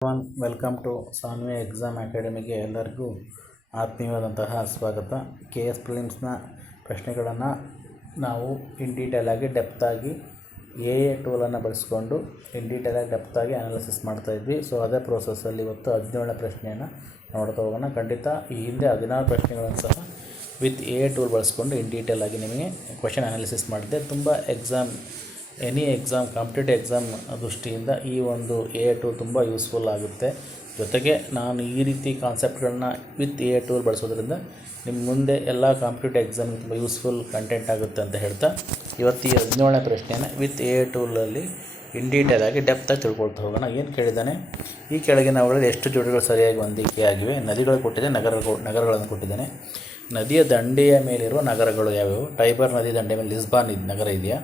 Welcome to Saanvi exam ಅಕಾಡೆಮಿಗೆ ಎಲ್ಲರಿಗೂ ಆತ್ಮೀಯವಾದಂತಹ ಸ್ವಾಗತ. KS ಪ್ರಿಲಿಮ್ಸ್ನ ಪ್ರಶ್ನೆಗಳನ್ನು ನಾವು ಇನ್ ಡೀಟೇಲಾಗಿ ಡೆಪ್ತಾಗಿ ಟೂಲನ್ನು ಬಳಸ್ಕೊಂಡು ಇನ್ ಡೀಟೇಲಾಗಿ ಡೆಪ್ತಾಗಿ ಅನಾಲಿಸಿಸ್ ಮಾಡ್ತಾಯಿದ್ವಿ. ಸೊ ಅದೇ ಪ್ರೋಸೆಸ್ಸಲ್ಲಿ ಇವತ್ತು 17ನೇ ಪ್ರಶ್ನೆಯನ್ನು ನೋಡ್ತಾ ಹೋಗೋಣ. ಖಂಡಿತ ಈ ಹಿಂದೆ 16 ಪ್ರಶ್ನೆಗಳನ್ನು ಸಹ ವಿತ್ ಟೂಲ್ ಬಳಸ್ಕೊಂಡು ಇನ್ ಡೀಟೇಲಾಗಿ ನಿಮಗೆ ಕ್ವೆಶ್ಚನ್ ಅನಾಲಿಸಿಸ್ ಮಾಡಿದ್ದೆ. ತುಂಬ ಎನಿ ಎಕ್ಸಾಮ್ ಕಾಂಪಿಟೇಟಿವ್ ಎಕ್ಸಾಮ್ ದೃಷ್ಟಿಯಿಂದ ಈ ಒಂದು ಟೂಲ್ ತುಂಬ ಯೂಸ್ಫುಲ್ ಆಗುತ್ತೆ. ಜೊತೆಗೆ ನಾನು ಈ ರೀತಿ ಕಾನ್ಸೆಪ್ಟ್ಗಳನ್ನ ವಿತ್ ಟೂಲ್ ಬಳಸೋದ್ರಿಂದ ನಿಮ್ಮ ಮುಂದೆ ಎಲ್ಲ ಕಾಂಪಿಟೇಟಿವ್ ಎಕ್ಸಾಮ್ಗೆ ತುಂಬ ಯೂಸ್ಫುಲ್ ಕಂಟೆಂಟ್ ಆಗುತ್ತೆ ಅಂತ ಹೇಳ್ತಾ ಇವತ್ತು ಈ 17ನೇ ಪ್ರಶ್ನೆಯನ್ನು ವಿತ್ ಟೂಲಲ್ಲಿ ಇನ್ ಡೀಟೇಲಾಗಿ ಡೆಪ್ತಾಗಿ ತಿಳ್ಕೊಳ್ತಾ ಹೋಗೋಣ. ಏನು ಕೇಳಿದ್ದಾನೆ, ಈ ಕೆಳಗಿನ ಅವುಗಳಲ್ಲಿ ಎಷ್ಟು ಜೋಡಿಗಳು ಸರಿಯಾಗಿ ಹೊಂದಿಕೆಯಾಗಿವೆ? ನದಿಗಳು ಕೊಟ್ಟಿದೆ, ನಗರಗಳನ್ನು ಕೊಟ್ಟಿದ್ದಾನೆ. ನದಿಯ ದಂಡೆಯ ಮೇಲಿರುವ ನಗರಗಳು ಯಾವ್ಯಾವು? ಟೈಬರ್ ನದಿ ದಂಡೆ ಮೇಲೆ ಲಿಸ್ಬಾನ್ ನಗರ ಇದೆಯಾ?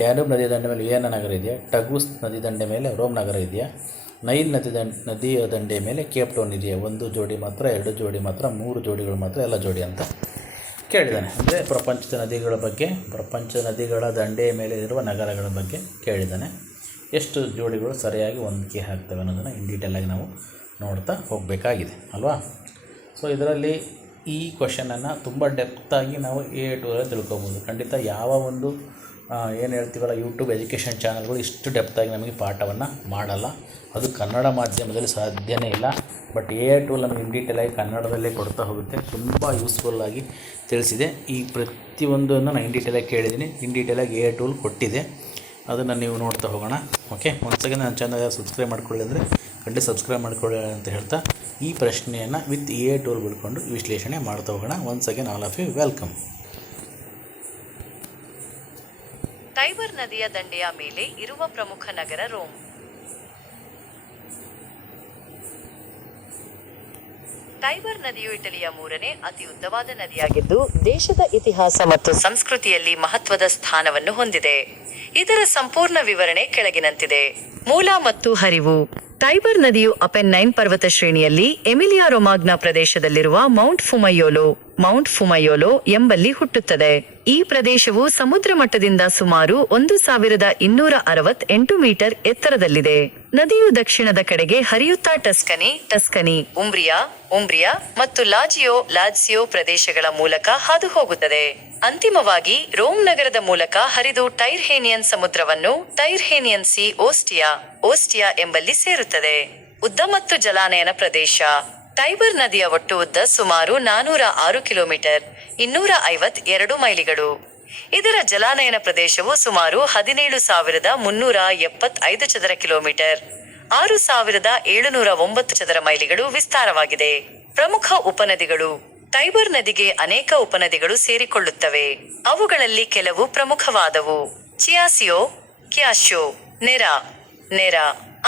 ಡ್ಯಾನ್ಯೂಬ್ ನದಿ ದಂಡೆ ಮೇಲೆ ವಿಯೆನ್ನಾ ನಗರ ಇದೆಯಾ? ಟಗೂಸ್ ನದಿ ದಂಡೆ ಮೇಲೆ ರೋಮ್ ನಗರ ಇದೆಯಾ? ನೈಲ್ ನದಿಯ ದಂಡೆ ಮೇಲೆ ಕೇಪ್ ಟೌನ್ ಇದೆಯಾ? 1 ಜೋಡಿ ಮಾತ್ರ, 2 ಜೋಡಿ ಮಾತ್ರ, 3 ಜೋಡಿಗಳು ಮಾತ್ರ, ಎಲ್ಲ ಜೋಡಿ ಅಂತ ಕೇಳಿದ್ದಾನೆ. ಅಂದರೆ ಪ್ರಪಂಚದ ನದಿಗಳ ಬಗ್ಗೆ, ಪ್ರಪಂಚ ನದಿಗಳ ದಂಡೆಯ ಮೇಲೆ ಇರುವ ನಗರಗಳ ಬಗ್ಗೆ ಕೇಳಿದ್ದಾನೆ. ಎಷ್ಟು ಜೋಡಿಗಳು ಸರಿಯಾಗಿ ಹೊಂದಿಕೆ ಆಗ್ತವೆ ಅನ್ನೋದನ್ನು ಇನ್ ಡೀಟೇಲಾಗಿ ನಾವು ನೋಡ್ತಾ ಹೋಗಬೇಕಾಗಿದೆ ಅಲ್ವಾ. ಸೊ ಇದರಲ್ಲಿ ಈ ಕ್ವೆಶನನ್ನು ತುಂಬ ಡೆಪ್ತಾಗಿ ನಾವು ಟೂಲಲ್ಲಿ ತಿಳ್ಕೊಬೋದು. ಖಂಡಿತ ಯಾವ ಒಂದು ಏನು ಹೇಳ್ತೀವಲ್ಲ ಯೂಟ್ಯೂಬ್ ಎಜುಕೇಷನ್ ಚಾನಲ್ಗಳು ಇಷ್ಟು ಡೆಪ್ತಾಗಿ ನಮಗೆ ಪಾಠವನ್ನು ಮಾಡಲ್ಲ. ಅದು ಕನ್ನಡ ಮಾಧ್ಯಮದಲ್ಲಿ ಸಾಧ್ಯನೇ ಇಲ್ಲ. ಬಟ್ ಟೂಲ್ ನಮಗೆ ಇನ್ ಡೀಟೇಲಾಗಿ ಕನ್ನಡದಲ್ಲೇ ಕೊಡ್ತಾ ಹೋಗುತ್ತೆ. ತುಂಬ ಯೂಸ್ಫುಲ್ಲಾಗಿ ತಿಳಿಸಿದೆ. ಈ ಪ್ರತಿಯೊಂದನ್ನು ನಾನು ಇನ್ ಡೀಟೇಲಾಗಿ ಕೇಳಿದ್ದೀನಿ. ಇನ್ ಡೀಟೇಲಾಗಿ ಟೂಲ್ ಕೊಟ್ಟಿದೆ, ಅದನ್ನು ನೀವು ನೋಡ್ತಾ ಹೋಗೋಣ. ಓಕೆ, ಒಂದ್ಸಲ ನನ್ನ ಚಾನಲ್ ಸಬ್ಸ್ಕ್ರೈಬ್ ಮಾಡ್ಕೊಳ್ಳಿ ಅಂದರೆ ಖಂಡಿತ ಸಬ್ಸ್ಕ್ರೈಬ್ ಮಾಡ್ಕೊಳ್ಳಿ ಅಂತ ಹೇಳ್ತಾ ಈ ಪ್ರಶ್ನೆಯನ್ನು ವಿತ್ ಟೂಲ್ ಬಿಡ್ಕೊಂಡು ವಿಶ್ಲೇಷಣೆ ಮಾಡ್ತಾ ಹೋಗೋಣ. Once again all of you welcome. Tiber ನದಿಯ ದಂಡೆಯ ಮೇಲೆ ಇರುವ ಪ್ರಮುಖ ನಗರ ರೋಮ್. ಟೈಬರ್ ನದಿಯು ಇಟಲಿಯ 3ನೇ ಅತಿ ಉದ್ದವಾದ ನದಿಯಾಗಿದ್ದು ದೇಶದ ಇತಿಹಾಸ ಮತ್ತು ಸಂಸ್ಕೃತಿಯಲ್ಲಿ ಮಹತ್ವದ ಸ್ಥಾನವನ್ನು ಹೊಂದಿದೆ. ಇದರ ಸಂಪೂರ್ಣ ವಿವರಣೆ ಕೆಳಗಿನಂತಿದೆ. ಮೂಲ ಮತ್ತು ಹರಿವು. ಟೈಬರ್ ನದಿಯು ಅಪೆನ್ನೈನ್ ಪರ್ವತ ಶ್ರೇಣಿಯಲ್ಲಿ ಎಮಿಲಿಯಾ ರೊಮಾಗ್ನ ಪ್ರದೇಶದಲ್ಲಿರುವ ಮೌಂಟ್ ಫುಮಯೋಲೋ ಎಂಬಲ್ಲಿ ಹುಟ್ಟುತ್ತದೆ. ಈ ಪ್ರದೇಶವು ಸಮುದ್ರ ಮಟ್ಟದಿಂದ ಸುಮಾರು 1268 ಮೀಟರ್ ಎತ್ತರದಲ್ಲಿದೆ. ನದಿಯು ದಕ್ಷಿಣದ ಕಡೆಗೆ ಹರಿಯುತ್ತಾ ಟಸ್ಕನಿ, ಉಂಬ್ರಿಯಾ ಮತ್ತು ಲಾಜಿಯೋ ಪ್ರದೇಶಗಳ ಮೂಲಕ ಹಾದು ಹೋಗುತ್ತದೆ. ಅಂತಿಮವಾಗಿ ರೋಮ್ ನಗರದ ಮೂಲಕ ಹರಿದು ಟೈರ್ಹೇನಿಯನ್ ಸಮುದ್ರವನ್ನು ಟೈರ್ಹೇನಿಯನ್ ಸಿ ಓಸ್ಟಿಯಾ ಎಂಬಲ್ಲಿ ಸೇರುತ್ತದೆ. ಉದ್ದ ಮತ್ತು ಜಲಾನಯನ ಪ್ರದೇಶ. ಟೈಬರ್ ನದಿಯ ಒಟ್ಟು ಉದ್ದ ಸುಮಾರು 406 ಕಿಲೋಮೀಟರ್, 252 ಮೈಲಿಗಳು. ಇದರ ಜಲಾನಯನ ಪ್ರದೇಶವು ಸುಮಾರು 17,375 ಚದರ ಕಿಲೋಮೀಟರ್, 6,709 ಚದರ ಮೈಲಿಗಳು ವಿಸ್ತಾರವಾಗಿದೆ. ಪ್ರಮುಖ ಉಪನದಿಗಳು. ಟೈಬರ್ ನದಿಗೆ ಅನೇಕ ಉಪನದಿಗಳು ಸೇರಿಕೊಳ್ಳುತ್ತವೆ. ಅವುಗಳಲ್ಲಿ ಕೆಲವು ಪ್ರಮುಖವಾದವು: ಚಿಯಾಸಿಯೋ, ನೆರಾ,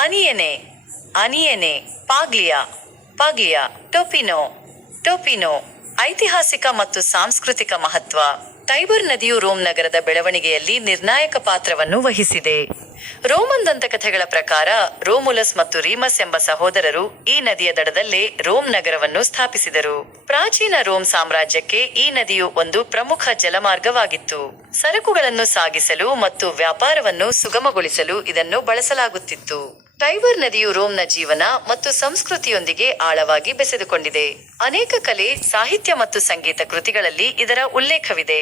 ಅನಿಯೆನೆ, ಪಾಗ್ಲಿಯಾ, ಟೋಪಿನೋ. ಐತಿಹಾಸಿಕ ಮತ್ತು ಸಾಂಸ್ಕೃತಿಕ ಮಹತ್ವ. ಟೈಬರ್ ನದಿಯು ರೋಮ್ ನಗರದ ಬೆಳವಣಿಗೆಯಲ್ಲಿ ನಿರ್ಣಾಯಕ ಪಾತ್ರವನ್ನು ವಹಿಸಿದೆ. ರೋಮನ್ ದಂತಕಥೆಗಳ ಪ್ರಕಾರ ರೋಮುಲಸ್ ಮತ್ತು ರೀಮಸ್ ಎಂಬ ಸಹೋದರರು ಈ ನದಿಯ ದಡದಲ್ಲೇ ರೋಮ್ ನಗರವನ್ನು ಸ್ಥಾಪಿಸಿದರು. ಪ್ರಾಚೀನ ರೋಮ್ ಸಾಮ್ರಾಜ್ಯಕ್ಕೆ ಈ ನದಿಯು ಒಂದು ಪ್ರಮುಖ ಜಲಮಾರ್ಗವಾಗಿತ್ತು. ಸರಕುಗಳನ್ನು ಸಾಗಿಸಲು ಮತ್ತು ವ್ಯಾಪಾರವನ್ನು ಸುಗಮಗೊಳಿಸಲು ಇದನ್ನು ಬಳಸಲಾಗುತ್ತಿತ್ತು. ಟೈಬರ್ ನದಿಯು ರೋಮ್ನ ಜೀವನ ಮತ್ತು ಸಂಸ್ಕೃತಿಯೊಂದಿಗೆ ಆಳವಾಗಿ ಬೆಸೆದುಕೊಂಡಿದೆ. ಅನೇಕ ಕಲೆ, ಸಾಹಿತ್ಯ ಮತ್ತು ಸಂಗೀತ ಕೃತಿಗಳಲ್ಲಿ ಇದರ ಉಲ್ಲೇಖವಿದೆ.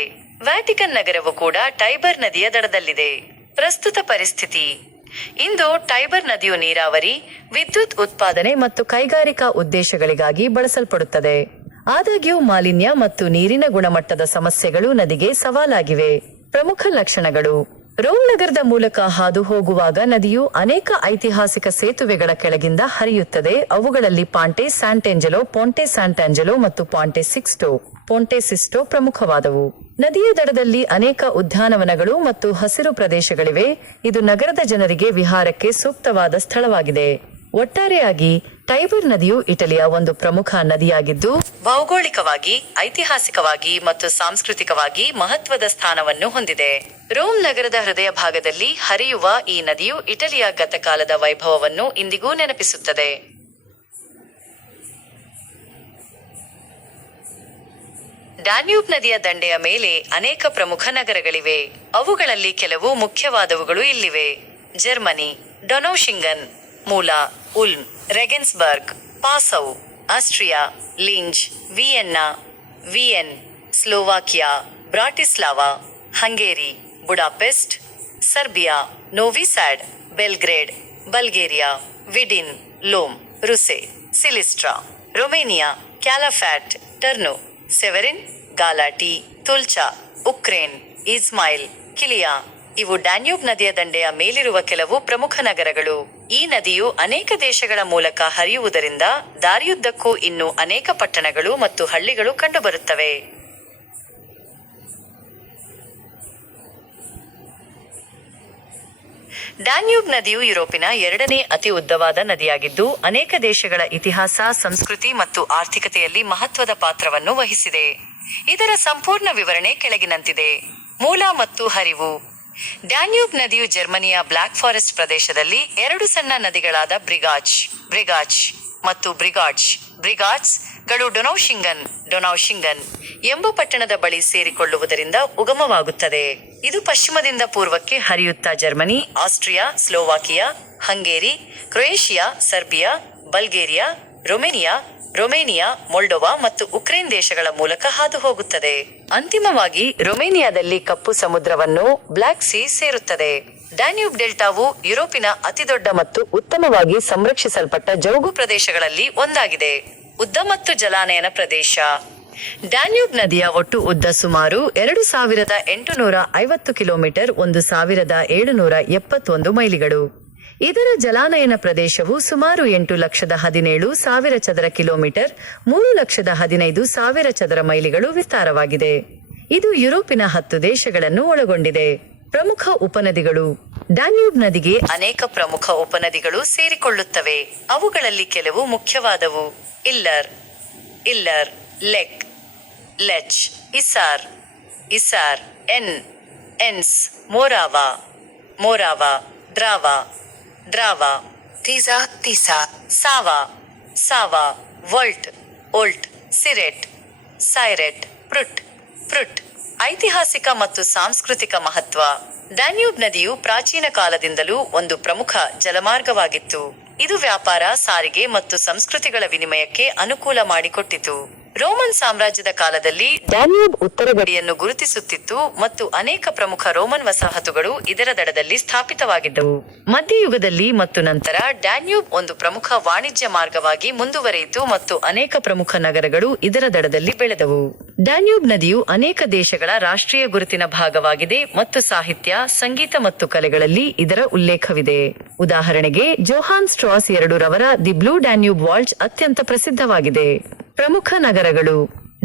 ವ್ಯಾಟಿಕನ್ ನಗರವು ಕೂಡ ಟೈಬರ್ ನದಿಯ ದಡದಲ್ಲಿದೆ. ಪ್ರಸ್ತುತ ಪರಿಸ್ಥಿತಿ. ಇಂದು ಟೈಬರ್ ನದಿಯು ನೀರಾವರಿ, ವಿದ್ಯುತ್ ಉತ್ಪಾದನೆ ಮತ್ತು ಕೈಗಾರಿಕಾ ಉದ್ದೇಶಗಳಿಗಾಗಿ ಬಳಸಲ್ಪಡುತ್ತದೆ. ಆದಾಗ್ಯೂ ಮಾಲಿನ್ಯ ಮತ್ತು ನೀರಿನ ಗುಣಮಟ್ಟದ ಸಮಸ್ಯೆಗಳು ನದಿಗೆ ಸವಾಲಾಗಿವೆ. ಪ್ರಮುಖ ಲಕ್ಷಣಗಳು. ರೋಮ್ ನಗರದ ಮೂಲಕ ಹಾದು ಹೋಗುವಾಗ ನದಿಯು ಅನೇಕ ಐತಿಹಾಸಿಕ ಸೇತುವೆಗಳ ಕೆಳಗಿಂದ ಹರಿಯುತ್ತದೆ. ಅವುಗಳಲ್ಲಿ ಪಾಂಟೆ ಸ್ಯಾಂಟೆಂಜೆಲೋ ಮತ್ತು ಪೊಂಟೆ ಸಿಸ್ಟೋ ಪ್ರಮುಖವಾದವು. ನದಿಯ ದಡದಲ್ಲಿ ಅನೇಕ ಉದ್ಯಾನವನಗಳು ಮತ್ತು ಹಸಿರು ಪ್ರದೇಶಗಳಿವೆ. ಇದು ನಗರದ ಜನರಿಗೆ ವಿಹಾರಕ್ಕೆ ಸೂಕ್ತವಾದ ಸ್ಥಳವಾಗಿದೆ. ಒಟ್ಟಾರೆಯಾಗಿ ಟೈಬರ್ ನದಿಯು ಇಟಲಿಯ ಒಂದು ಪ್ರಮುಖ ನದಿಯಾಗಿದ್ದು ಭೌಗೋಳಿಕವಾಗಿ, ಐತಿಹಾಸಿಕವಾಗಿ ಮತ್ತು ಸಾಂಸ್ಕೃತಿಕವಾಗಿ ಮಹತ್ವದ ಸ್ಥಾನವನ್ನು ಹೊಂದಿದೆ. ರೋಮ್ ನಗರದ ಹೃದಯ ಭಾಗದಲ್ಲಿ ಹರಿಯುವ ಈ ನದಿಯು ಇಟಲಿಯ ಗತಕಾಲದ ವೈಭವವನ್ನು ಇಂದಿಗೂ ನೆನಪಿಸುತ್ತದೆ. ಡ್ಯಾನ್ಯೂಬ್ ನದಿಯ ದಂಡೆಯ ಮೇಲೆ ಅನೇಕ ಪ್ರಮುಖ ನಗರಗಳಿವೆ. ಅವುಗಳಲ್ಲಿ ಕೆಲವು ಮುಖ್ಯವಾದವುಗಳು ಇಲ್ಲಿವೆ: ಜರ್ಮನಿ, ಡೊನೌಶಿಂಗನ್, ಮೂಲ Ulm, Regensburg, Passau, Austria, Linz, Vienna, Wien, Slovakia, Bratislava, Hungary, Budapest, Serbia, Novi Sad, Belgrade, Bulgaria, Vidin, Lom, Ruse, Silistra, Romania, Calafat, Turnu, Severin, Galati, Tulcea, Ukraine, Izmail, Kilia ಇವು Danube ನದಿಯ ದಂಡೆಯ ಮೇಲಿರುವ ಕೆಲವು ಪ್ರಮುಖ ನಗರಗಳು. ಈ ನದಿಯು ಅನೇಕ ದೇಶಗಳ ಮೂಲಕ ಹರಿಯುವುದರಿಂದ ದಾರಿಯುದ್ದಕ್ಕೂ ಇನ್ನೂ ಅನೇಕ ಪಟ್ಟಣಗಳು ಮತ್ತು ಹಳ್ಳಿಗಳು ಕಂಡುಬರುತ್ತವೆ. ಡ್ಯಾನ್ಯೂಬ್ ನದಿಯು ಯುರೋಪಿನ ಎರಡನೇ ಅತಿ ಉದ್ದವಾದ ನದಿಯಾಗಿದ್ದು ಅನೇಕ ದೇಶಗಳ ಇತಿಹಾಸ, ಸಂಸ್ಕೃತಿ ಮತ್ತು ಆರ್ಥಿಕತೆಯಲ್ಲಿ ಮಹತ್ವದ ಪಾತ್ರವನ್ನು ವಹಿಸಿದೆ. ಇದರ ಸಂಪೂರ್ಣ ವಿವರಣೆ ಕೆಳಗಿನಂತಿದೆ. ಮೂಲ ಮತ್ತು ಹರಿವು. ಡ್ಯಾನ್ಯೂಬ್ ನದಿಯು ಜರ್ಮನಿಯ ಬ್ಲ್ಯಾಕ್ ಫಾರೆಸ್ಟ್ ಪ್ರದೇಶದಲ್ಲಿ ಎರಡು ಸಣ್ಣ ನದಿಗಳಾದ ಬ್ರಿಗಾಚ್ ಮತ್ತು ಬ್ರಿಗಾಟ್ಸ್ ಗಳು ಡೊನೌಶಿಂಗನ್ ಎಂಬ ಪಟ್ಟಣದ ಬಳಿ ಸೇರಿಕೊಳ್ಳುವುದರಿಂದ ಉಗಮವಾಗುತ್ತದೆ. ಇದು ಪಶ್ಚಿಮದಿಂದ ಪೂರ್ವಕ್ಕೆ ಹರಿಯುತ್ತಾ Germany, Austria, Slovakia, Hungary, Croatia, Serbia, Bulgaria, Romania, Moldova ಮತ್ತು ಉಕ್ರೇನ್ ದೇಶಗಳ ಮೂಲಕ ಹಾದು ಹೋಗುತ್ತದೆ. ಅಂತಿಮವಾಗಿ ರೊಮೇನಿಯಾದಲ್ಲಿ ಕಪ್ಪು ಸಮುದ್ರವನ್ನು ಬ್ಲ್ಯಾಕ್ ಸೀ ಸೇರುತ್ತದೆ. ಡ್ಯಾನ್ಯೂಬ್ ಡೆಲ್ಟಾವು ಯುರೋಪಿನ ಅತಿದೊಡ್ಡ ಮತ್ತು ಉತ್ತಮವಾಗಿ ಸಂರಕ್ಷಿಸಲ್ಪಟ್ಟ ಜೌಗು ಪ್ರದೇಶಗಳಲ್ಲಿ ಒಂದಾಗಿದೆ. ಉದ್ದ ಮತ್ತು ಜಲಾನಯನ ಪ್ರದೇಶ. ಡ್ಯಾನ್ಯೂಬ್ ನದಿಯ ಒಟ್ಟು ಉದ್ದ ಸುಮಾರು 2850 ಕಿಲೋಮೀಟರ್, 1771 ಮೈಲಿಗಳು. ಇದರ ಜಲಾನಯನ ಪ್ರದೇಶವು ಸುಮಾರು 8,17,000 ಚದರ ಕಿಲೋಮೀಟರ್, 3,15,000 ಚದರ ಮೈಲಿಗಳು ವಿಸ್ತಾರವಾಗಿದೆ. ಇದು ಯುರೋಪಿನ 10 ದೇಶಗಳನ್ನು ಒಳಗೊಂಡಿದೆ. ಪ್ರಮುಖ ಉಪನದಿಗಳು. ಡ್ಯಾನ್ಯೂಬ್ ನದಿಗೆ ಅನೇಕ ಪ್ರಮುಖ ಉಪನದಿಗಳು ಸೇರಿಕೊಳ್ಳುತ್ತವೆ. ಅವುಗಳಲ್ಲಿ ಕೆಲವು ಮುಖ್ಯವಾದವು: ಇಲ್ಲರ್, ಲೆಚ್, ಇಸಾರ್, ಎನ್ಸ್, ಮೋರಾವಾ, ಡ್ರಾವಾ, ತೀಸಾ, ಸಾವಾ, ವೋಲ್ಟ್, ಸೈರೆಟ್, ಪ್ರುಟ್. ಐತಿಹಾಸಿಕ ಮತ್ತು ಸಾಂಸ್ಕೃತಿಕ ಮಹತ್ವ. ಡ್ಯಾನ್ಯೂಬ್ ನದಿಯು ಪ್ರಾಚೀನ ಕಾಲದಿಂದಲೂ ಒಂದು ಪ್ರಮುಖ ಜಲಮಾರ್ಗವಾಗಿತ್ತು. ಇದು ವ್ಯಾಪಾರ, ಸಾರಿಗೆ ಮತ್ತು ಸಂಸ್ಕೃತಿಗಳ ವಿನಿಮಯಕ್ಕೆ ಅನುಕೂಲ ಮಾಡಿಕೊಟ್ಟಿತು. ರೋಮನ್ ಸಾಮ್ರಾಜ್ಯದ ಕಾಲದಲ್ಲಿ ಡ್ಯಾನ್ಯೂಬ್ ಉತ್ತರ ಗಡಿಯನ್ನು ಗುರುತಿಸುತ್ತಿತ್ತು ಮತ್ತು ಅನೇಕ ಪ್ರಮುಖ ರೋಮನ್ ವಸಾಹತುಗಳು ಇದರ ದಡದಲ್ಲಿ ಸ್ಥಾಪಿತವಾಗಿದ್ದವು. ಮಧ್ಯಯುಗದಲ್ಲಿ ಮತ್ತು ನಂತರ ಡ್ಯಾನ್ಯೂಬ್ ಒಂದು ಪ್ರಮುಖ ವಾಣಿಜ್ಯ ಮಾರ್ಗವಾಗಿ ಮುಂದುವರಿಯಿತು ಮತ್ತು ಅನೇಕ ಪ್ರಮುಖ ನಗರಗಳು ಇದರ ದಡದಲ್ಲಿ ಬೆಳೆದವು. ಡ್ಯಾನ್ಯೂಬ್ ನದಿಯು ಅನೇಕ ದೇಶಗಳ ರಾಷ್ಟ್ರೀಯ ಗುರುತಿನ ಭಾಗವಾಗಿದೆ ಮತ್ತು ಸಾಹಿತ್ಯ, ಸಂಗೀತ ಮತ್ತು ಕಲೆಗಳಲ್ಲಿ ಇದರ ಉಲ್ಲೇಖವಿದೆ. ಉದಾಹರಣೆಗೆ, ಜೋಹಾನ್ ಸ್ಟ್ರಾಸ್ 2 ರವರ ದಿ ಬ್ಲೂ ಡ್ಯಾನ್ಯೂಬ್ ವಾಲ್ಟ್ಜ್ ಅತ್ಯಂತ ಪ್ರಸಿದ್ಧವಾಗಿದೆ. ಪ್ರಮುಖ ನಗರಗಳು.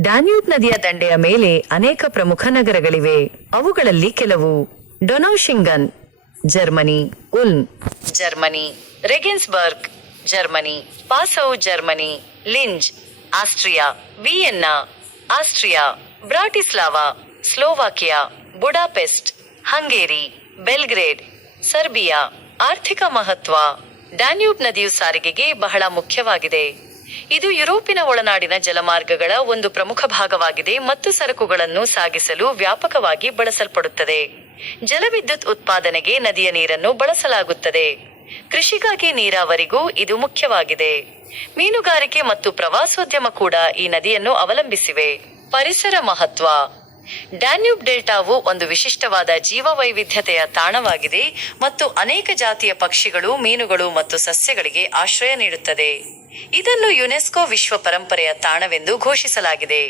ಡ್ಯಾನ್ಯೂಬ್ ನದಿಯ ದಂಡೆಯ ಮೇಲೆ ಅನೇಕ ಪ್ರಮುಖ ನಗರಗಳಿವೆ. ಅವುಗಳಲ್ಲಿ ಕೆಲವು: Donaueschingen, Germany. Ulm, Germany. Regensburg, Germany. Passau, Germany. Linz, Austria. Vienna, Austria. Bratislava, Slovakia. Budapest, Hungary. Belgrade, Serbia. ಆರ್ಥಿಕ ಮಹತ್ವ. ಡ್ಯಾನ್ಯೂಬ್ ನದಿಯು ಸಾರಿಗೆಗೆ ಬಹಳ ಮುಖ್ಯವಾಗಿದೆ. ಇದು ಯುರೋಪಿನ ಒಳನಾಡಿನ ಜಲಮಾರ್ಗಗಳ ಒಂದು ಪ್ರಮುಖ ಭಾಗವಾಗಿದೆ ಮತ್ತು ಸರಕುಗಳನ್ನು ಸಾಗಿಸಲು ವ್ಯಾಪಕವಾಗಿ ಬಳಸಲ್ಪಡುತ್ತದೆ. ಜಲವಿದ್ಯುತ್ ಉತ್ಪಾದನೆಗೆ ನದಿಯ ನೀರನ್ನು ಬಳಸಲಾಗುತ್ತದೆ. ಕೃಷಿಗಾಗಿ ನೀರಾವರಿಗೂ ಇದು ಮುಖ್ಯವಾಗಿದೆ. ಮೀನುಗಾರಿಕೆ ಮತ್ತು ಪ್ರವಾಸೋದ್ಯಮ ಕೂಡ ಈ ನದಿಯನ್ನು ಅವಲಂಬಿಸಿವೆ. ಪರಿಸರ ಮಹತ್ವ. ಡ್ಯಾನ್ಯೂಬ್ ಡೆಲ್ಟಾವು ಒಂದು ವಿಶಿಷ್ಟವಾದ ಜೀವವೈವಿಧ್ಯತೆಯ ತಾಣವಾಗಿದೆ ಮತ್ತು ಅನೇಕ ಜಾತಿಯ ಪಕ್ಷಿಗಳು, ಮೀನುಗಳು ಮತ್ತು ಸಸ್ಯಗಳಿಗೆ ಆಶ್ರಯ ನೀಡುತ್ತದೆ. ಇದನ್ನು ಯುನೆಸ್ಕೋ ವಿಶ್ವ ಪರಂಪರೆಯ ತಾಣವೆಂದು ಘೋಷಿಸಲಾಗಿದೆ.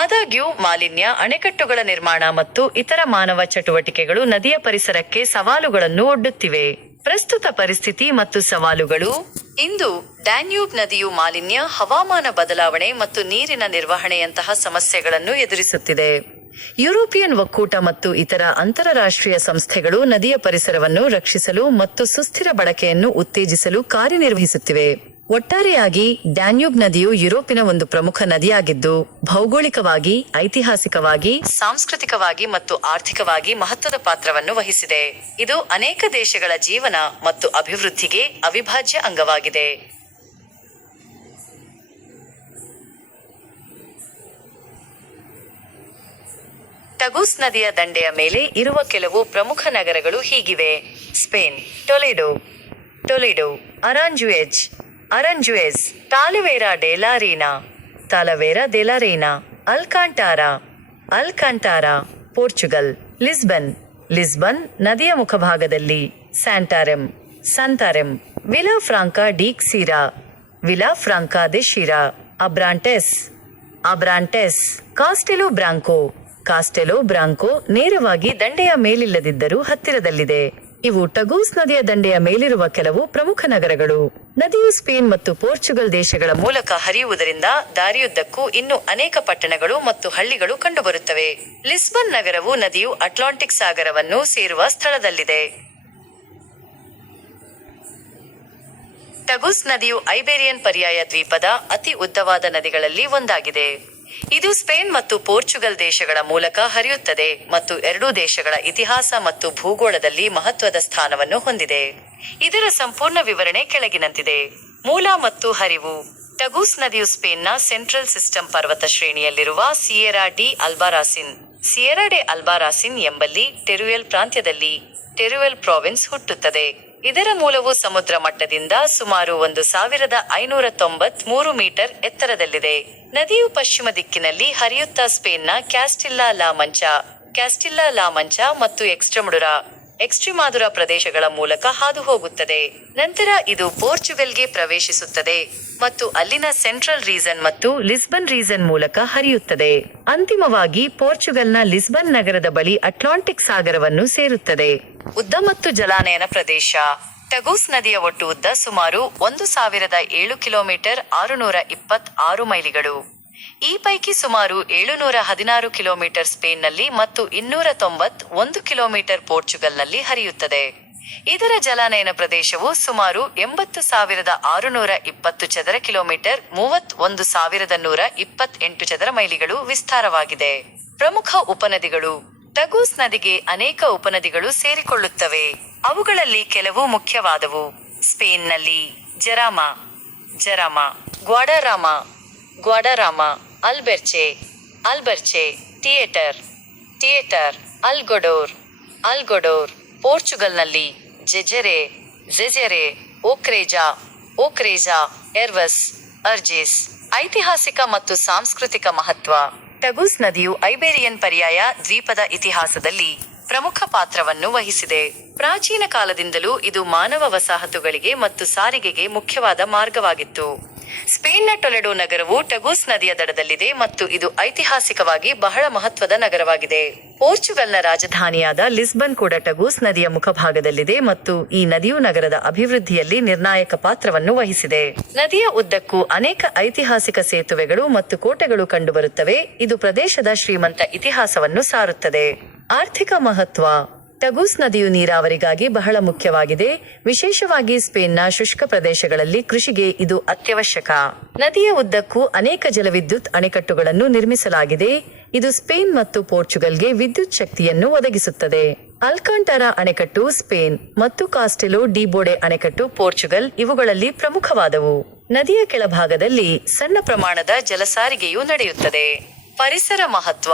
ಆದಾಗ್ಯೂ ಮಾಲಿನ್ಯ, ಅಣೆಕಟ್ಟುಗಳ ನಿರ್ಮಾಣ ಮತ್ತು ಇತರ ಮಾನವ ಚಟುವಟಿಕೆಗಳು ನದಿಯ ಪರಿಸರಕ್ಕೆ ಸವಾಲುಗಳನ್ನು ಒಡ್ಡುತ್ತಿವೆ. ಪ್ರಸ್ತುತ ಪರಿಸ್ಥಿತಿ ಮತ್ತು ಸವಾಲುಗಳು. ಇಂದು ಡ್ಯಾನ್ಯೂಬ್ ನದಿಯು ಮಾಲಿನ್ಯ, ಹವಾಮಾನ ಬದಲಾವಣೆ ಮತ್ತು ನೀರಿನ ನಿರ್ವಹಣೆಯಂತಹ ಸಮಸ್ಯೆಗಳನ್ನು ಎದುರಿಸುತ್ತಿದೆ. ಯುರೋಪಿಯನ್ ಒಕ್ಕೂಟ ಮತ್ತು ಇತರ ಅಂತರರಾಷ್ಟ್ರೀಯ ಸಂಸ್ಥೆಗಳು ನದಿಯ ಪರಿಸರವನ್ನು ರಕ್ಷಿಸಲು ಮತ್ತು ಸುಸ್ಥಿರ ಬಳಕೆಯನ್ನು ಉತ್ತೇಜಿಸಲು ಕಾರ್ಯನಿರ್ವಹಿಸುತ್ತಿವೆ. ಒಟ್ಟಾರೆಯಾಗಿ ಡ್ಯಾನ್ಯೂಬ್ ನದಿಯು ಯುರೋಪಿನ ಒಂದು ಪ್ರಮುಖ ನದಿಯಾಗಿದ್ದು, ಭೌಗೋಳಿಕವಾಗಿ, ಐತಿಹಾಸಿಕವಾಗಿ, ಸಾಂಸ್ಕೃತಿಕವಾಗಿ ಮತ್ತು ಆರ್ಥಿಕವಾಗಿ ಮಹತ್ವದ ಪಾತ್ರವನ್ನು ವಹಿಸಿದೆ. ಇದು ಅನೇಕ ದೇಶಗಳ ಜೀವನ ಮತ್ತು ಅಭಿವೃದ್ಧಿಗೆ ಅವಿಭಾಜ್ಯ ಅಂಗವಾಗಿದೆ. ಟಗೂಸ್ ನದಿಯ ದಂಡೆಯ ಮೇಲೆ ಇರುವ ಕೆಲವು ಪ್ರಮುಖ ನಗರಗಳು ಹೀಗಿವೆ: ಸ್ಪೇನ್, ಟೊಲೆಡೊ. ಟೊಲೆಡೋ, ಅರಾಂಜುಯೆಜ್, ಅರಂಜುಯೆಸ್, ತಾಲವೇರಾ ಡೆ ಲಾ ರೀನಾ, ತಾಲವೇರಾ ಡೆ ಲಾ ರೀನಾ, ಅಲ್ಕಾಂಟಾರಾ, ಅಲ್ಕಾಂಟಾರಾ, ಪೋರ್ಚುಗಲ್. ಲಿಸ್ಬನ್, ಲಿಸ್ಬನ್ ನದಿಯ ಮುಖಭಾಗದಲ್ಲಿ. ಸ್ಯಾಂಟಾರೆಮ್, ಸಂತಾರೆಮ್. Villa franca D ಕ್ಸಿರಾ, villa franca ದೆ ಶಿರಾ. ಅಬ್ರಾಂಟೆಸ್, ಅಬ್ರಾಂಟೆಸ್. ಕಾಸ್ಟೆಲೋ ಬ್ರಾಂಕೋ, ಕಾಸ್ಟೆಲೋ ಬ್ರಾಂಕೋ ನೇರವಾಗಿ ದಂಡೆಯ ಮೇಲಿಲ್ಲದಿದ್ದರೂ ಹತ್ತಿರದಲ್ಲಿದೆ. ಇವು ಟಗೂಸ್ ನದಿಯ ದಂಡೆಯ ಮೇಲಿರುವ ಕೆಲವು ಪ್ರಮುಖ ನಗರಗಳು. ನದಿಯು ಸ್ಪೇನ್ ಮತ್ತು ಪೋರ್ಚುಗಲ್ ದೇಶಗಳ ಮೂಲಕ ಹರಿಯುವುದರಿಂದ ದಾರಿಯುದ್ದಕ್ಕೂ ಇನ್ನೂ ಅನೇಕ ಪಟ್ಟಣಗಳು ಮತ್ತು ಹಳ್ಳಿಗಳು ಕಂಡುಬರುತ್ತವೆ. ಲಿಸ್ಬನ್ ನಗರವು ನದಿಯು ಅಟ್ಲಾಂಟಿಕ್ ಸಾಗರವನ್ನು ಸೇರುವ ಸ್ಥಳದಲ್ಲಿದೆ. ಟಗೂಸ್ ನದಿಯು ಐಬೇರಿಯನ್ ಪರ್ಯಾಯ ದ್ವೀಪದ ಅತಿ ಉದ್ದವಾದ ನದಿಗಳಲ್ಲಿ ಒಂದಾಗಿದೆ. ಇದು ಸ್ಪೇನ್ ಮತ್ತು ಪೋರ್ಚುಗಲ್ ದೇಶಗಳ ಮೂಲಕ ಹರಿಯುತ್ತದೆ ಮತ್ತು ಎರಡೂ ದೇಶಗಳ ಇತಿಹಾಸ ಮತ್ತು ಭೂಗೋಳದಲ್ಲಿ ಮಹತ್ವದ ಸ್ಥಾನವನ್ನು ಹೊಂದಿದೆ. ಇದರ ಸಂಪೂರ್ಣ ವಿವರಣೆ ಕೆಳಗಿನಂತಿದೆ. ಮೂಲ ಮತ್ತು ಹರಿವು. ಟಗೂಸ್ ನದಿಯು ಸ್ಪೇನ್ನ ಸೆಂಟ್ರಲ್ ಸಿಸ್ಟಮ್ ಪರ್ವತ ಶ್ರೇಣಿಯಲ್ಲಿರುವ ಸಿಯೆರಾ ಡಿ ಅಲ್ಬಾರಾಸಿನ್, ಸಿಯೆರಾ ಡೆ ಅಲ್ಬಾರಾಸಿನ್ ಎಂಬಲ್ಲಿ ಟೆರುಯೆಲ್ ಪ್ರಾಂತ್ಯದಲ್ಲಿ, ಟೆರುಯೆಲ್ ಪ್ರಾವಿನ್ಸ್ ಹುಟ್ಟುತ್ತದೆ. ಇದರ ಮೂಲವು ಸಮುದ್ರ ಮಟ್ಟದಿಂದ ಸುಮಾರು 1593 ಮೀಟರ್ ಎತ್ತರದಲ್ಲಿದೆ. ನದಿಯು ಪಶ್ಚಿಮ ದಿಕ್ಕಿನಲ್ಲಿ ಹರಿಯುತ್ತಾ ಸ್ಪೇನ್ನ ಕ್ಯಾಸ್ಟಿಲ್ಲಾ ಲಾ ಮಂಚಾ, ಕ್ಯಾಸ್ಟಿಲ್ಲಾ ಲಾ ಮಂಚಾ ಮತ್ತು ಎಕ್ಸ್ಟ್ರಿಮಾದುರಾ ಪ್ರದೇಶಗಳ ಮೂಲಕ ಹಾದು ಹೋಗುತ್ತದೆ. ನಂತರ ಇದು ಪೋರ್ಚುಗಲ್ಗೆ ಪ್ರವೇಶಿಸುತ್ತದೆ ಮತ್ತು ಅಲ್ಲಿನ ಸೆಂಟ್ರಲ್ ರೀಜನ್ ಮತ್ತು ಲಿಸ್ಬನ್ ರೀಜನ್ ಮೂಲಕ ಹರಿಯುತ್ತದೆ. ಅಂತಿಮವಾಗಿ ಪೋರ್ಚುಗಲ್ನ ಲಿಸ್ಬನ್ ನಗರದ ಬಳಿ ಅಟ್ಲಾಂಟಿಕ್ ಸಾಗರವನ್ನು ಸೇರುತ್ತದೆ. ಉದ್ದ ಮತ್ತು ಜಲಾನಯನ ಪ್ರದೇಶ. ಟಗೂಸ್ ನದಿಯ ಒಟ್ಟು ಉದ್ದ ಸುಮಾರು 1007 ಕಿಲೋಮೀಟರ್ 626 ಮೈಲಿಗಳು. ಈ ಪೈಕಿ ಸುಮಾರು 716 ಕಿಲೋಮೀಟರ್ ಸ್ಪೇನ್ನಲ್ಲಿ ಮತ್ತು 291 ಕಿಲೋಮೀಟರ್ ಪೋರ್ಚುಗಲ್ನಲ್ಲಿ ಹರಿಯುತ್ತದೆ. ಇದರ ಜಲಾನಯನ ಪ್ರದೇಶವು ಸುಮಾರು 80,620 ಚದರ ಕಿಲೋಮೀಟರ್ 31,128 ಚದರ ಮೈಲಿಗಳು ವಿಸ್ತಾರವಾಗಿದೆ. ಪ್ರಮುಖ ಉಪನದಿಗಳು. ಟಗೂಸ್ ನದಿಗೆ ಅನೇಕ ಉಪನದಿಗಳು ಸೇರಿಕೊಳ್ಳುತ್ತವೆ. ಅವುಗಳಲ್ಲಿ ಕೆಲವು ಮುಖ್ಯವಾದವು. ಸ್ಪೇನ್ನಲ್ಲಿ ಜರಾಮಾ, ಜರಾಮಾ, ಗ್ವಾಡರಾಮಾ, ಗ್ವಾಡರಾಮಾ, ಅಲ್ಬೆರ್ಚೆ, ಅಲ್ಬರ್ಚೆ, ಥಿಯೇಟರ್, ಥಿಯೇಟರ್, ಅಲ್ಗೊಡೋರ್, ಅಲ್ಗೊಡೋರ್. ಪೋರ್ಚುಗಲ್ನಲ್ಲಿ ಜೆಜೆರೆ, ಜೆಜೆರೆ, ಓಕ್ರೇಜಾ, ಓಕ್ರೇಜಾ, ಎರ್ವಸ್, ಅರ್ಜಿಸ್. ಐತಿಹಾಸಿಕ ಮತ್ತು ಸಾಂಸ್ಕೃತಿಕ ಮಹತ್ವ. ಟಗೂಸ್ ನದಿಯು ಐಬೇರಿಯನ್ ಪರ್ಯಾಯ ದ್ವೀಪದ ಇತಿಹಾಸದಲ್ಲಿ ಪ್ರಮುಖ ಪಾತ್ರವನ್ನು ವಹಿಸಿದೆ. ಪ್ರಾಚೀನ ಕಾಲದಿಂದಲೂ ಇದು ಮಾನವ ವಸಾಹತುಗಳಿಗೆ ಮತ್ತು ಸಾರಿಗೆಗೆ ಮುಖ್ಯವಾದ ಮಾರ್ಗವಾಗಿತ್ತು. ಸ್ಪೇನ್ನ ಟೊಲೆಡೋ ನಗರವು ಟಗೂಸ್ ನದಿಯ ದಡದಲ್ಲಿದೆ ಮತ್ತು ಇದು ಐತಿಹಾಸಿಕವಾಗಿ ಬಹಳ ಮಹತ್ವದ ನಗರವಾಗಿದೆ. ಪೋರ್ಚುಗಲ್ನ ರಾಜಧಾನಿಯಾದ ಲಿಸ್ಬನ್ ಕೂಡ ಟಗೂಸ್ ನದಿಯ ಮುಖಭಾಗದಲ್ಲಿದೆ ಮತ್ತು ಈ ನದಿಯು ನಗರದ ಅಭಿವೃದ್ಧಿಯಲ್ಲಿ ನಿರ್ಣಾಯಕ ಪಾತ್ರವನ್ನು ವಹಿಸಿದೆ. ನದಿಯ ಉದ್ದಕ್ಕೂ ಅನೇಕ ಐತಿಹಾಸಿಕ ಸೇತುವೆಗಳು ಮತ್ತು ಕೋಟೆಗಳು ಕಂಡುಬರುತ್ತವೆ. ಇದು ಪ್ರದೇಶದ ಶ್ರೀಮಂತ ಇತಿಹಾಸವನ್ನು ಸಾರುತ್ತದೆ. ಆರ್ಥಿಕ ಮಹತ್ವ. ಟಗೂಸ್ ನದಿಯು ನೀರಾವರಿಗಾಗಿ ಬಹಳ ಮುಖ್ಯವಾಗಿದೆ. ವಿಶೇಷವಾಗಿ ಸ್ಪೇನ್ನ ಶುಷ್ಕ ಪ್ರದೇಶಗಳಲ್ಲಿ ಕೃಷಿಗೆ ಇದು ಅತ್ಯವಶ್ಯಕ. ನದಿಯ ಉದ್ದಕ್ಕೂ ಅನೇಕ ಜಲವಿದ್ಯುತ್ ಅಣೆಕಟ್ಟುಗಳನ್ನು ನಿರ್ಮಿಸಲಾಗಿದೆ. ಇದು ಸ್ಪೇನ್ ಮತ್ತು ಪೋರ್ಚುಗಲ್ಗೆ ವಿದ್ಯುತ್ ಶಕ್ತಿಯನ್ನು ಒದಗಿಸುತ್ತದೆ. ಅಲ್ಕಾಂಟಾರಾ ಅಣೆಕಟ್ಟು ಸ್ಪೇನ್ ಮತ್ತು ಕಾಸ್ಟೆಲೋ ಡಿ ಬೋಡೆ ಅಣೆಕಟ್ಟು ಪೋರ್ಚುಗಲ್ ಇವುಗಳಲ್ಲಿ ಪ್ರಮುಖವಾದವು. ನದಿಯ ಕೆಳಭಾಗದಲ್ಲಿ ಸಣ್ಣ ಪ್ರಮಾಣದ ಜಲಸಾರಿಗೆಯೂ ನಡೆಯುತ್ತದೆ. ಪರಿಸರ ಮಹತ್ವ.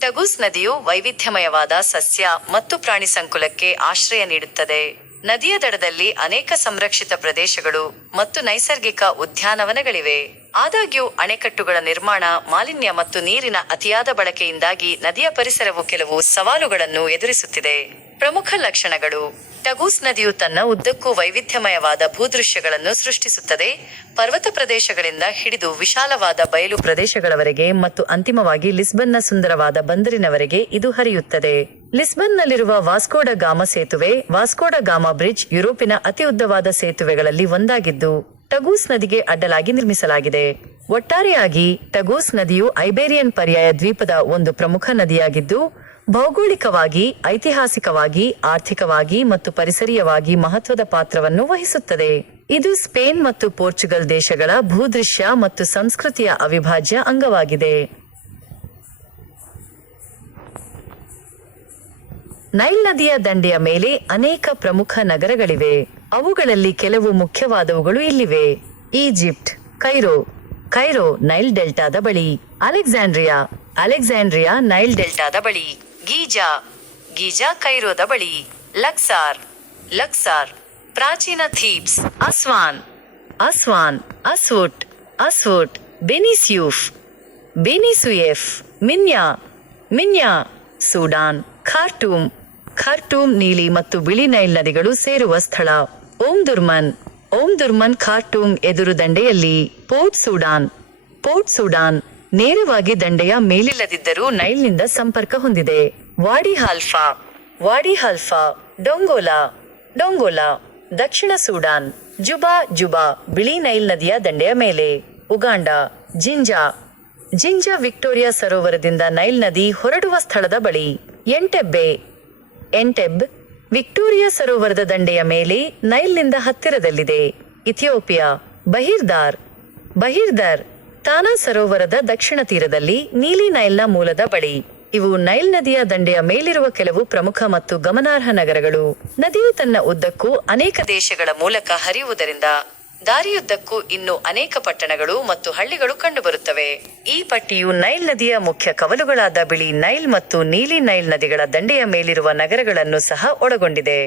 ಟಗೂಸ್ ನದಿಯು ವೈವಿಧ್ಯಮಯವಾದ ಸಸ್ಯ ಮತ್ತು ಪ್ರಾಣಿ ಸಂಕುಲಕ್ಕೆ ಆಶ್ರಯ ನೀಡುತ್ತದೆ. ನದಿಯ ದಡದಲ್ಲಿ ಅನೇಕ ಸಂರಕ್ಷಿತ ಪ್ರದೇಶಗಳು ಮತ್ತು ನೈಸರ್ಗಿಕ ಉದ್ಯಾನವನಗಳಿವೆ. ಆದಾಗ್ಯೂ ಅಣೆಕಟ್ಟುಗಳ ನಿರ್ಮಾಣ, ಮಾಲಿನ್ಯ ಮತ್ತು ನೀರಿನ ಅತಿಯಾದ ಬಳಕೆಯಿಂದಾಗಿ ನದಿಯ ಪರಿಸರವು ಕೆಲವು ಸವಾಲುಗಳನ್ನು ಎದುರಿಸುತ್ತಿದೆ. ಪ್ರಮುಖ ಲಕ್ಷಣಗಳು. ಟಗೂಸ್ ನದಿಯು ತನ್ನ ಉದ್ದಕ್ಕೂ ವೈವಿಧ್ಯಮಯವಾದ ಭೂದೃಶ್ಯಗಳನ್ನು ಸೃಷ್ಟಿಸುತ್ತದೆ. ಪರ್ವತ ಪ್ರದೇಶಗಳಿಂದ ಹಿಡಿದು ವಿಶಾಲವಾದ ಬಯಲು ಪ್ರದೇಶಗಳವರೆಗೆ ಮತ್ತು ಅಂತಿಮವಾಗಿ ಲಿಸ್ಬನ್ನ ಸುಂದರವಾದ ಬಂದರಿನವರೆಗೆ ಇದು ಹರಿಯುತ್ತದೆ. ಲಿಸ್ಬನ್ನಲ್ಲಿರುವ ವಾಸ್ಕೋಡ ಗಾಮಾ ಸೇತುವೆ, ವಾಸ್ಕೋಡ ಗಾಮಾ ಬ್ರಿಡ್ಜ್ ಯುರೋಪಿನ ಅತಿ ಉದ್ದವಾದ ಸೇತುವೆಗಳಲ್ಲಿ ಒಂದಾಗಿದ್ದು ಟಗೂಸ್ ನದಿಗೆ ಅಡ್ಡಲಾಗಿ ನಿರ್ಮಿಸಲಾಗಿದೆ. ಒಟ್ಟಾರೆಯಾಗಿ ಟಗೂಸ್ ನದಿಯು ಐಬೇರಿಯನ್ ಪರ್ಯಾಯ ದ್ವೀಪದ ಒಂದು ಪ್ರಮುಖ ನದಿಯಾಗಿದ್ದು ಭೌಗೋಳಿಕವಾಗಿ, ಐತಿಹಾಸಿಕವಾಗಿ, ಆರ್ಥಿಕವಾಗಿ ಮತ್ತು ಪರಿಸರೀಯವಾಗಿ ಮಹತ್ವದ ಪಾತ್ರವನ್ನು ವಹಿಸುತ್ತದೆ. ಇದು ಸ್ಪೇನ್ ಮತ್ತು ಪೋರ್ಚುಗಲ್ ದೇಶಗಳ ಭೂದೃಶ್ಯ ಮತ್ತು ಸಂಸ್ಕೃತಿಯ ಅವಿಭಾಜ್ಯ ಅಂಗವಾಗಿದೆ. ನೈಲ್ ನದಿಯ ದಂಡೆಯ ಮೇಲೆ ಅನೇಕ ಪ್ರಮುಖ ನಗರಗಳಿವೆ. ಅವುಗಳಲ್ಲಿ ಕೆಲವು ಮುಖ್ಯವಾದವುಗಳು ಇಲ್ಲಿವೆ. ಈಜಿಪ್ಟ್, ಕೈರೋ, ಕೈರೋ ನೈಲ್ ಡೆಲ್ಟಾದ ಬಳಿ. ಅಲೆಕ್ಸಾಂಡ್ರಿಯಾ, ಅಲೆಕ್ಸಾಂಡ್ರಿಯಾ ನೈಲ್ ಡೆಲ್ಟಾದ ಬಳಿ. ಗೀಜಾ, ಗೀಜಾ ಕೈರೋದ ಬಳಿ. ಲಕ್ಸಾರ್, ಲಕ್ಸಾರ್, ಪ್ರಾಚೀನ ಥೀಬ್ಸ್, ಅಸ್ವಾನ್, ಅಸ್ವಾನ್, ಅಸ್ವುಟ್, ಅಸ್ವುಟ್, ಬೆನಿಸ್ಯೂಫ್, ಬೆನಿಸುಯೆಫ್, ಮಿನ್ಯಾ, ಮಿನ್ಯಾ, ಸೂಡಾನ್, ಖಾರ್ಟೂಮ್, ಖಾರ್ಟೂಮ್ ನೀಲಿ ಮತ್ತು ಬಿಳಿ ನೈಲ್ ನದಿಗಳು ಸೇರುವ ಸ್ಥಳ. ಓಮ್ದುರ್ಮನ್, ಓಮ್ದುರ್ಮನ್ ಖಾರ್ಟೂಮ್ ಎದುರು ದಂಡೆಯಲ್ಲಿ. ಪೋರ್ಟ್ ಸೂಡಾನ್, ಪೋರ್ಟ್ ಸೂಡಾನ್ ನೇರವಾಗಿ ದಂಡೆಯ ಮೇಲಿಲ್ಲದಿದ್ದರೂ ನೈಲ್ನಿಂದ ಸಂಪರ್ಕ ಹೊಂದಿದೆ. ವಾಡಿ ಹಾಲ್ಫಾ, ವಾಡಿ ಹಾಲ್ಫಾ, ಡೊಂಗೋಲಾ, ಡೊಂಗೋಲಾ, ದಕ್ಷಿಣ ಸೂಡಾನ್. ಜುಬಾ, ಜುಬಾ ಬಿಳಿ ನೈಲ್ ನದಿಯ ದಂಡೆಯ ಮೇಲೆ. Uganda, ginger, ginger Victoria ಸರೋವರದಿಂದ Nile ನದಿ ಹೊರಡುವ ಸ್ಥಳದ ಬಳಿ. ಎಂಟೆಬ್ಬೆ, ಎಂಟೆಬ್ ವಿಕ್ಟೋರಿಯಾ ಸರೋವರದ ದಂಡೆಯ ಮೇಲೆ ನೈಲ್ನಿಂದ ಹತ್ತಿರದಲ್ಲಿದೆ. ಇಥಿಯೋಪಿಯಾ. ಬಹಿರ್ದಾರ್, ಬಹಿರ್ದಾರ್ ತಾನಾ ಸರೋವರದ ದಕ್ಷಿಣ ತೀರದಲ್ಲಿ ನೀಲಿ ನೈಲ್ನ ಮೂಲದ ಬಳಿ. ಇವು ನೈಲ್ ನದಿಯ ದಂಡೆಯ ಮೇಲಿರುವ ಕೆಲವು ಪ್ರಮುಖ ಮತ್ತು ಗಮನಾರ್ಹ ನಗರಗಳು. ನದಿಯು ತನ್ನ ಉದ್ದಕ್ಕೂ ಅನೇಕ ದೇಶಗಳ ಮೂಲಕ ಹರಿಯುವುದರಿಂದ ದಾರಿಯುದ್ದಕ್ಕೂ ಇನ್ನೂ ಅನೇಕ ಪಟ್ಟಣಗಳು ಮತ್ತು ಹಳ್ಳಿಗಳು ಕಂಡುಬರುತ್ತವೆ. ಈ ಪಟ್ಟಿಯು ನೈಲ್ ನದಿಯ ಮುಖ್ಯ ಕವಲುಗಳಾದ ಬಿಳಿ ನೈಲ್ ಮತ್ತು ನೀಲಿ ನೈಲ್ ನದಿಗಳ ದಂಡೆಯ ಮೇಲಿರುವ ನಗರಗಳನ್ನು ಸಹ ಒಳಗೊಂಡಿದೆ.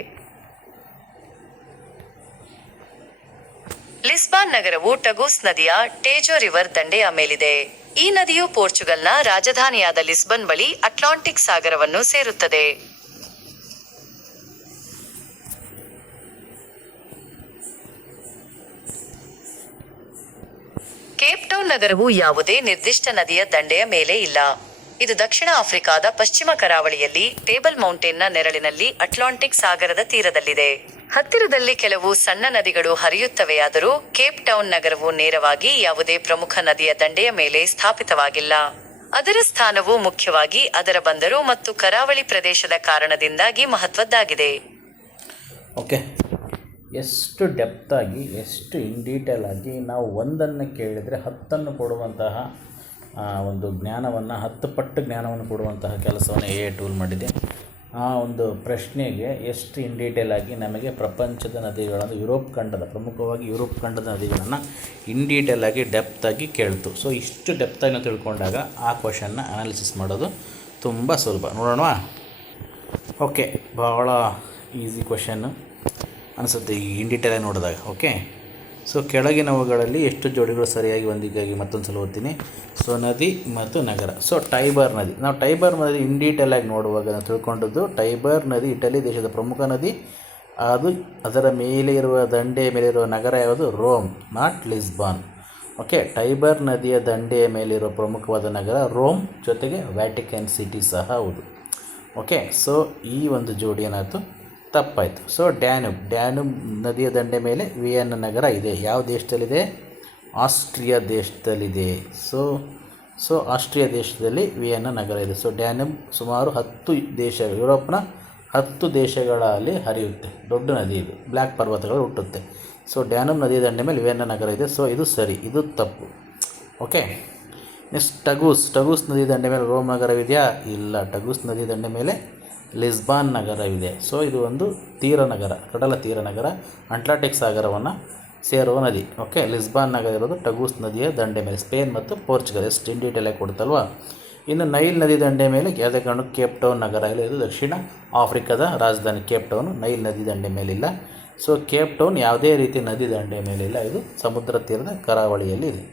ಲಿಸ್ಬಾನ್ ನಗರವು ಟಗೂಸ್ ನದಿಯ ಟೇಜೋ ರಿವರ್ ದಂಡೆಯ ಮೇಲಿದೆ. ಈ ನದಿಯು ಪೋರ್ಚುಗಲ್ನ ರಾಜಧಾನಿಯಾದ ಲಿಸ್ಬನ್ ಬಳಿ ಅಟ್ಲಾಂಟಿಕ್ ಸಾಗರವನ್ನು ಸೇರುತ್ತದೆ. ಕೇಪ್ ಟೌನ್ ನಗರವು ಯಾವುದೇ ನಿರ್ದಿಷ್ಟ ನದಿಯ ದಂಡೆಯ ಮೇಲೆ ಇಲ್ಲ. ಇದು ದಕ್ಷಿಣ ಆಫ್ರಿಕಾದ ಪಶ್ಚಿಮ ಕರಾವಳಿಯಲ್ಲಿ ಟೇಬಲ್ ಮೌಂಟೇನ್ನ ನೆರಳಿನಲ್ಲಿ ಅಟ್ಲಾಂಟಿಕ್ ಸಾಗರದ ತೀರದಲ್ಲಿದೆ. ಹತ್ತಿರದಲ್ಲಿ ಕೆಲವು ಸಣ್ಣ ನದಿಗಳು ಹರಿಯುತ್ತವೆಯಾದರೂ ಕೇಪ್ ಟೌನ್ ನಗರವು ನೇರವಾಗಿ ಯಾವುದೇ ಪ್ರಮುಖ ನದಿಯ ದಂಡೆಯ ಮೇಲೆ ಸ್ಥಾಪಿತವಾಗಿಲ್ಲ. ಅದರ ಸ್ಥಾನವು ಮುಖ್ಯವಾಗಿ ಅದರ ಬಂದರು ಮತ್ತು ಕರಾವಳಿ ಪ್ರದೇಶದ ಕಾರಣದಿಂದಾಗಿ ಮಹತ್ವದ್ದಾಗಿದೆ. ಓಕೆ, ಎಷ್ಟು ಡೆಪ್ತಾಗಿ, ಎಷ್ಟು ಇನ್ ಡೀಟೇಲ್ ಆಗಿ ನಾವು ಒಂದನ್ನು ಕೇಳಿದರೆ 10 ಕೊಡುವಂತಹ ಒಂದು ಜ್ಞಾನವನ್ನು, 10 ಪಟ್ಟು ಜ್ಞಾನವನ್ನು ಕೊಡುವಂತಹ ಕೆಲಸವನ್ನು ಎ ಟೂಲ್ ಮಾಡಿದೆ. ಆ ಒಂದು ಪ್ರಶ್ನೆಗೆ ಎಷ್ಟು ಇನ್ ಡೀಟೇಲ್ ಆಗಿ ನಮಗೆ ಪ್ರಪಂಚದ ನದಿಗಳನ್ನು, ಯುರೋಪ್ ಖಂಡದ, ಪ್ರಮುಖವಾಗಿ ಯುರೋಪ್ ಖಂಡದ ನದಿಗಳನ್ನು ಇನ್ ಡೀಟೇಲ್ ಆಗಿ ಡೆಪ್ತಾಗಿ ಕೇಳ್ತು. ಸೊ ಇಷ್ಟು ಡೆಪ್ತಾಗಿ ನಾವು ತಿಳ್ಕೊಂಡಾಗ ಆ ಕ್ವಶನ್ನ ಅನಾಲಿಸಿಸ್ ಮಾಡೋದು ತುಂಬ ಸುಲಭ. ನೋಡೋಣ. ಓಕೆ, ಭಾಳ ಈಸಿ ಕ್ವಶನ್ನು ಅನಿಸುತ್ತೆ ಈ ಇನ್ ಡೀಟೇಲಾಗಿ ನೋಡಿದಾಗ. ಓಕೆ, ಸೊ ಕೆಳಗಿನವುಗಳಲ್ಲಿ ಎಷ್ಟು ಜೋಡಿಗಳು ಸರಿಯಾಗಿ ಹೊಂದಿಕೆಯಾಗಿ ಮತ್ತೊಂದು ಸಲ ಓದ್ತೀನಿ. ಸೊ ನದಿ ಮತ್ತು ನಗರ. ಸೊ ಟೈಬರ್ ನದಿ, ನಾವು ಟೈಬರ್ ನದಿ ಇನ್ ಡೀಟೇಲಾಗಿ ನೋಡುವಾಗ ನಾವು ತಿಳ್ಕೊಂಡದ್ದು, ಟೈಬರ್ ನದಿ ಇಟಲಿ ದೇಶದ ಪ್ರಮುಖ ನದಿ. ಅದು ಅದರ ಮೇಲೆ ಇರುವ ದಂಡೆಯ ಮೇಲೆ ಇರುವ ನಗರ ಯಾವುದು? Rome, not Lisbon. Okay, Tiber ನದಿಯ ದಂಡೆಯ ಮೇಲಿರುವ ಪ್ರಮುಖವಾದ ನಗರ ರೋಮ್, ಜೊತೆಗೆ ವ್ಯಾಟಿಕನ್ ಸಿಟಿ ಸಹ ಹೌದು. ಓಕೆ, ಸೊ ಈ ಒಂದು ಜೋಡಿ ಏನಾಯಿತು? ತಪ್ಪಾಯಿತು. ಸೊ ಡ್ಯಾನ್ಯೂಬ್, ಡ್ಯಾನ್ಯೂಬ್ ನದಿಯ ದಂಡೆ ಮೇಲೆ ವಿಯೆನ್ನಾ ನಗರ ಇದೆ. ಯಾವ ದೇಶದಲ್ಲಿದೆ? ಆಸ್ಟ್ರಿಯಾ ದೇಶದಲ್ಲಿದೆ. ಸೊ ಆಸ್ಟ್ರಿಯಾ ದೇಶದಲ್ಲಿ ವಿಯೆನ್ನಾ ನಗರ ಇದೆ. ಸೊ ಡ್ಯಾನ್ಯೂಬ್ ಸುಮಾರು 10 ದೇಶ, ಯುರೋಪ್ನ 10 ದೇಶಗಳಲ್ಲಿ ಹರಿಯುತ್ತೆ. ದೊಡ್ಡ ನದಿ ಇದು, ಬ್ಲ್ಯಾಕ್ ಪರ್ವತಗಳು ಹುಟ್ಟುತ್ತೆ. ಸೊ ಡ್ಯಾನ್ಯೂಬ್ ನದಿಯ ದಂಡೆ ಮೇಲೆ ವಿಯೆನ್ನಾ ನಗರ ಇದೆ. ಸೊ ಇದು ಸರಿ, ಇದು ತಪ್ಪು. ಓಕೆ, ನೆಕ್ಸ್ಟ್ ಟಗೂಸ್ ನದಿ ದಂಡೆ ಮೇಲೆ ರೋಮ್ ನಗರವಿದೆಯಾ? ಇಲ್ಲ. ಟಗೂಸ್ ನದಿ ದಂಡೆ ಮೇಲೆ ಲಿಸ್ಬಾನ್ ನಗರವಿದೆ. ಸೊ ಇದು ಒಂದು ತೀರ ನಗರ, ಕಡಲ ತೀರ ನಗರ, ಅಟ್ಲಾಂಟಿಕ್ ಸಾಗರವನ್ನು ಸೇರುವ ನದಿ. ಓಕೆ, ಲಿಸ್ಬಾನ್ ನಗರ ಇರೋದು ಟಗೂಸ್ ನದಿಯ ದಂಡೆ ಮೇಲೆ, ಸ್ಪೇನ್ ಮತ್ತು ಪೋರ್ಚುಗಲ್. ಎಷ್ಟು ಇನ್ ಡೀಟೇಲಾಗಿ ಕೊಡ್ತಲ್ವ. ಇನ್ನು ನೈಲ್ ನದಿ ದಂಡೆ ಮೇಲೆ ಯಾವುದೇ ಕಾರಣಕ್ಕೂ ಕೇಪ್ ಟೌನ್ ನಗರ ಇಲ್ಲ. ಇದು ದಕ್ಷಿಣ ಆಫ್ರಿಕಾದ ರಾಜಧಾನಿ ಕೇಪ್ ಟೌನು, ನೈಲ್ ನದಿ ದಂಡೆ ಮೇಲಿಲ್ಲ. ಸೊ ಕೇಪ್ ಟೌನ್ ಯಾವುದೇ ರೀತಿ ನದಿ ದಂಡೆ ಮೇಲಿಲ್ಲ, ಇದು ಸಮುದ್ರ ತೀರದ ಕರಾವಳಿಯಲ್ಲಿ ಇದೆ.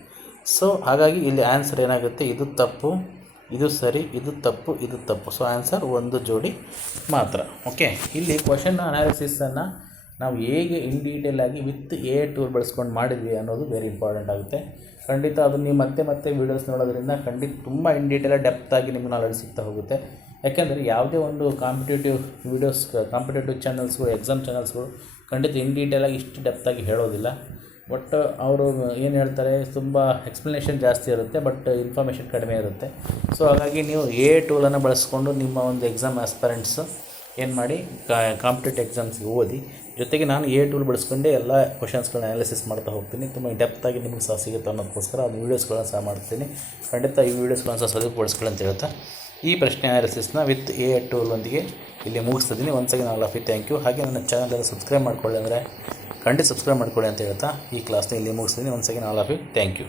ಸೊ ಹಾಗಾಗಿ ಇಲ್ಲಿ ಆನ್ಸರ್ ಏನಾಗುತ್ತೆ? ಇದು ತಪ್ಪು, ಇದು ಸರಿ, ಇದು ತಪ್ಪು, ಇದು ತಪ್ಪು. ಸೊ ಆನ್ಸರ್ ಒಂದು ಜೋಡಿ ಮಾತ್ರ. ಓಕೆ, ಇಲ್ಲಿ ಕ್ವಶನ್ ಅನಾಲಿಸಿಸನ್ನು ನಾವು ಹೇಗೆ ಇನ್ ಡೀಟೇಲಾಗಿ ವಿತ್ ಎ ಟೂಲ್ ಬಳಸ್ಕೊಂಡು ಮಾಡಿದ್ವಿ ಅನ್ನೋದು ವೆರಿ ಇಂಪಾರ್ಟೆಂಟ್ ಆಗುತ್ತೆ. ಖಂಡಿತ ಅದು ನೀವು ಮತ್ತೆ ವೀಡಿಯೋಸ್ ನೋಡೋದ್ರಿಂದ ಖಂಡಿತ ತುಂಬ ಇನ್ ಡೀಟೇಲಾಗಿ ಡೆಪ್ತಾಗಿ ನಿಮಗೆ ನಾಲೆಡ್ಜ್ ಸಿಗ್ತಾ ಹೋಗುತ್ತೆ. ಯಾಕೆಂದರೆ ಯಾವುದೇ ಒಂದು ಕಾಂಪಿಟೇಟಿವ್ ವೀಡಿಯೋಸ್, ಕಾಂಪಿಟೇಟಿವ್ ಚಾನಲ್ಸ್ಗಳು, ಎಕ್ಸಾಮ್ ಚಾನಲ್ಸ್ಗಳು ಖಂಡಿತ ಇನ್ ಡೀಟೇಲಾಗಿ ಇಷ್ಟು ಡೆಪ್ತಾಗಿ ಹೇಳೋದಿಲ್ಲ. ಬಟ್ ಅವರು ಏನು ಹೇಳ್ತಾರೆ, ತುಂಬ ಎಕ್ಸ್ಪ್ಲನೇಷನ್ ಜಾಸ್ತಿ ಇರುತ್ತೆ, ಬಟ್ ಇನ್ಫಾರ್ಮೇಷನ್ ಕಡಿಮೆ ಇರುತ್ತೆ. ಸೊ ಹಾಗಾಗಿ ನೀವು ಎ ಟೂಲನ್ನು ಬಳಸ್ಕೊಂಡು ನಿಮ್ಮ ಒಂದು ಎಕ್ಸಾಮ್ ಆಸ್ಪರೆಂಟ್ಸು ಏನು ಮಾಡಿ, ಕಾಂಪಿಟೇಟಿವ್ ಎಕ್ಸಾಮ್ಸ್ಗೆ ಓದಿ. ಜೊತೆಗೆ ನಾನು ಎ ಟೂಲ್ ಬಳಸ್ಕೊಂಡೆ ಎಲ್ಲ ಕ್ವಶನ್ಸ್ಗಳನ್ನ ಅನಾಲಿಸಿಸ್ ಮಾಡ್ತಾ ಹೋಗ್ತೀನಿ. ತುಂಬ ಡೆಪ್ತಾಗಿ ನಿಮಗೆ ಸಹ ಸಿಗುತ್ತೆ ಅನ್ನೋದಕ್ಕೋಸ್ಕರ ಆ ವೀಡಿಯೋಸ್ಗಳನ್ನ ಸಹ ಮಾಡ್ತೀನಿ. ಖಂಡಿತ ಈ ವೀಡಿಯೋಸ್ಗಳನ್ನ ಸಹ ಸದುಪಡಿಸ್ಕೊಳ್ಳಿ ಅಂತ ಹೇಳ್ತಾ ಈ ಪ್ರಶ್ನೆ ಅನಾಲಿಸಿಸ್ನ ವಿತ್ ಎ ಟೂಲೊಂದಿಗೆ ಇಲ್ಲಿ ಮುಗಿಸ್ತಿದ್ದೀನಿ. Once again all of you thank you. ಹಾಗೆ ನನ್ನ ಚಾನಲ್ ಸಬ್ಸ್ಕ್ರೈಬ್ ಮಾಡ್ಕೊಳ್ಳಿ ಅಂದರೆ ಖಂಡಿತ ಸಬ್ಸ್ಕ್ರೈಬ್ ಮಾಡ್ಕೊಳ್ಳಿ ಅಂತ ಹೇಳ್ತಾ ಈ ಕ್ಲಾಸ್ನ ಇಲ್ಲಿ ಮುಗಿಸ್ತೀನಿ. Once again all of you thank you.